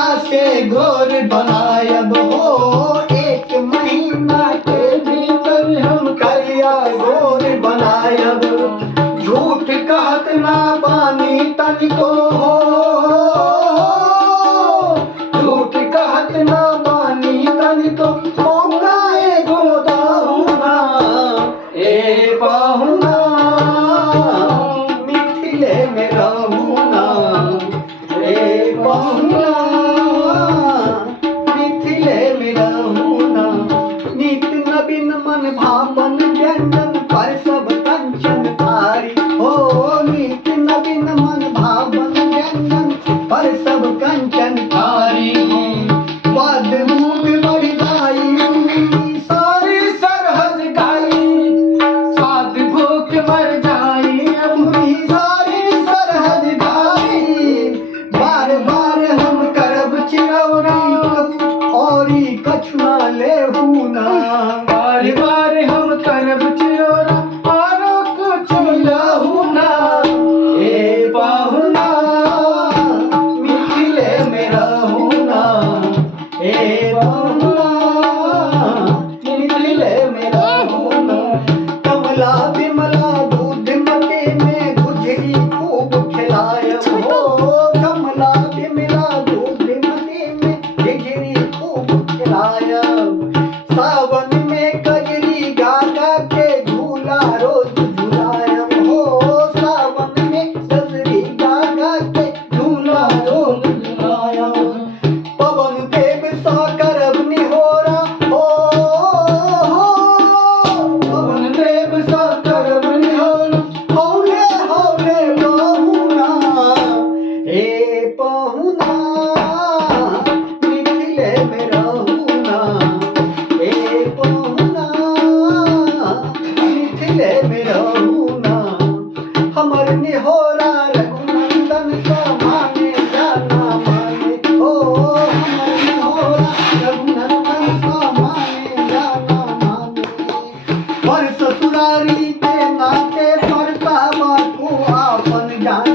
करिया से गोर बनायब हो, 1 महीना के भीतर हम करिया गोर बनायब। झूठ कहत ना बानी तनिको हो, झूठ कहत ना बानी तनिको, मौका एगो दाहुना ए पाहुना, मिथिले में रहूना ए पाहुना, मिथिले में रहूना। नित नवीन मन भावन व्यंजन पर सब कंचन थारी हो, नित नवीन मन भावन व्यंजन पर सब कंचन थारी। स्वाद मुख बढ़ जाई सारी सरहद गाई, स्वाद भूख मर जाई अपनी सारी सरहद गाई। बार बार हम करब चिरौरी औरी कछुआ लेहुना, बार बार हम करब चिरौरा औरो कुछ लहुना ए पाहुना, मिथिले में रहूना ए पाहुना, मिथिले में रहूना। कमला बिमला दूध मते में गुजरी खूब खिलायब हो, कमला बिमला दूध मते में गुजरी खूब खिलायब। सावन में कजरी गागा के झूला रोज झुलायब हो, सावन में कजरी गागा के झूला रोज झुलायब। पवन देव सा करब निहोरा हो, पवन देव सा करब निहोरा, हौले हौले पाहुना ए पाहुना, मिथिले में रहूना ए पाहुना, मिथिले में रहूना। हमर निहोरा रघुनंदन सा माने जाना माने हो, हमर निहोरा रघुनंदन सा माने जाना माने। पर ससुरारी के नाते परतावा को आपन जान